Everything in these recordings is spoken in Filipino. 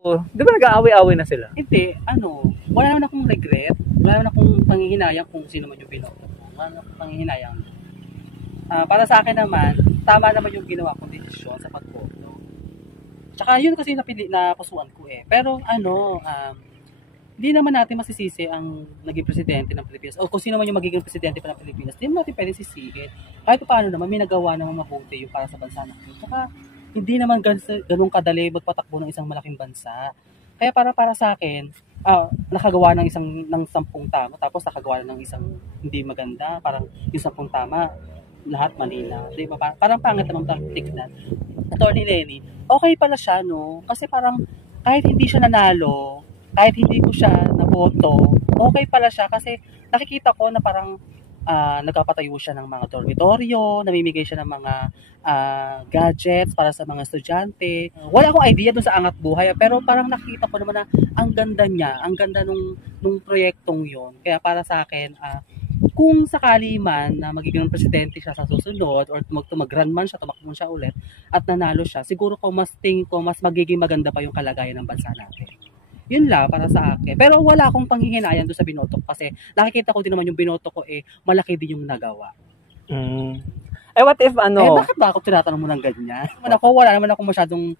Di ba nag-aaway-aaway na sila? Hindi, wala naman akong regret, wala naman akong panghihinayang kung sino man yung binoto ko. Wala naman akong panghihinayang. Para sa akin naman, tama naman yung ginawa kong desisyon sa pagboto. Tsaka yun kasi napusuan ko eh. Pero hindi naman natin masisisi ang naging presidente ng Pilipinas o kung sino man yung magiging presidente pa ng Pilipinas. Hindi naman natin pwede sisihin. Kahit paano naman, may nagawa naman mabuti yung para sa bansa natin. Tsaka hindi naman ganun kadali magpatakbo ng isang malaking bansa. Kaya para sa akin, nakagawa ng 10 tama, tapos nakagawa ng isang hindi maganda, parang yung 10 tama, lahat Manila. Di ba? Parang pangit naman tignan. Attorney Lenny, okay pala siya, no? Kasi parang kahit hindi siya nanalo, kahit hindi ko siya naboto, okay pala siya kasi nakikita ko na parang nagpapatayo siya ng mga dormitoryo, namimigay siya ng mga gadgets para sa mga estudyante. Wala akong idea dun sa Angat Buhay, pero parang nakita ko naman na ang ganda niya, ang ganda nung proyektong yon. Kaya para sa akin, kung sakali man na magiging presidente siya sa susunod or mag-run man siya, tumakbo siya ulit at nanalo siya, siguro ko mas magiging maganda pa yung kalagayan ng bansa natin. Yun lang para sa akin. Pero wala akong panghihinayan doon sa binoto ko kasi nakikita ko din naman yung binoto ko malaki din yung nagawa. What if bakit ba ako tinatanong mo ng ganyan? Wala naman ako masyadong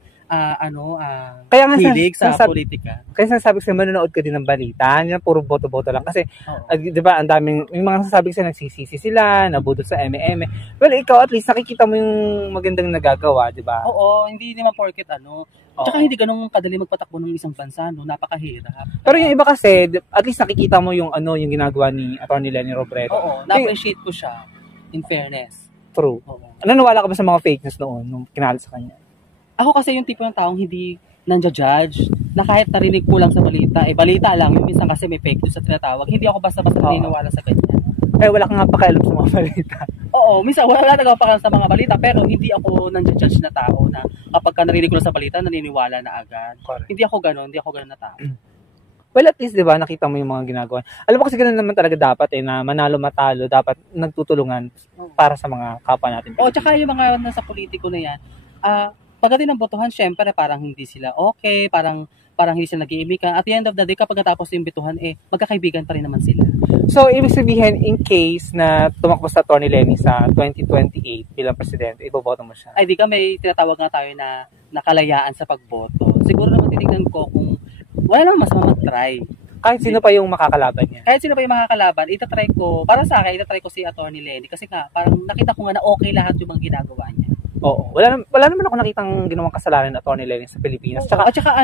kaya nga hilig sa politika. Kaya sasabi ko manonood ka din ng balita, yan puro boto-boto lang kasi di ba ang daming yung mga sasabi kasi nagsisisi sila, nabudol sa eme-eme. Well, ikaw at least nakikita mo yung magandang nagagawa, di ba? Oo, hindi naman porket Tsaka hindi ganun kadali magpatakbo ng isang bansa, napakahirap. Pero yung iba kasi, at least nakikita mo yung yung ginagawa ni Atty. Leni Robredo. Oo, na-appreciate ko siya, in fairness. True. Naniniwala ka ba sa mga fake news noon nung kinalat sa kanya? Ako kasi yung tipo ng taong hindi nandiya-judge, na kahit narinig ko lang sa balita, balita lang, yung minsan kasi may fake news sa tinatawag, hindi ako basta-basta naniniwala sa ganyan. Wala kang nga pakialam sa mga balita. Oo, minsan wala nagpapakialam sa mga balita, pero hindi ako nandiya-judge na tao na kapag ka narinig ko lang sa balita, naniniwala na agad. Correct. Hindi ako ganun na tao. Well, at least, di ba, nakita mo yung mga ginagawa. Alam mo kasi ganun naman talaga dapat na manalo-matalo, dapat nagtutulungan para sa mga kapwa natin. Tsaka yung mga nasa politiko na yan, pagdating ng botohan, syempre parang hindi sila okay, parang hindi sila nag-iimikan. At the end of the day, kapag natapos yung botohan, magkakaibigan pa rin naman sila. So, ibig sabihin, in case na tumakbo sa Atty. Leni sa 2028 bilang presidente, iboboto mo siya? Di ka may tinatawag nga tayo na nakalayaan sa pagboto. Siguro naman titignan ko kung wala naman mas mag-try. Kahit sino pa yung makakalaban niya? Kahit sino pa yung makakalaban, itatry ko, para sa akin, itatry ko si Atty. Leni kasi nga, parang nakita ko nga na okay lahat yung mga ginagawa niya. Oo. Wala naman ako nakitang ginawang kasalanan ng Atty. Leni sa Pilipinas. At saka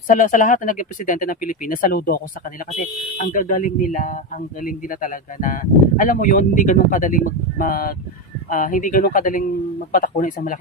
sa lahat na naging presidente ng Pilipinas, saludo ako sa kanila kasi ang galing nila talaga na, alam mo yun, hindi ganun kadaling magpatakbo ng isang malaking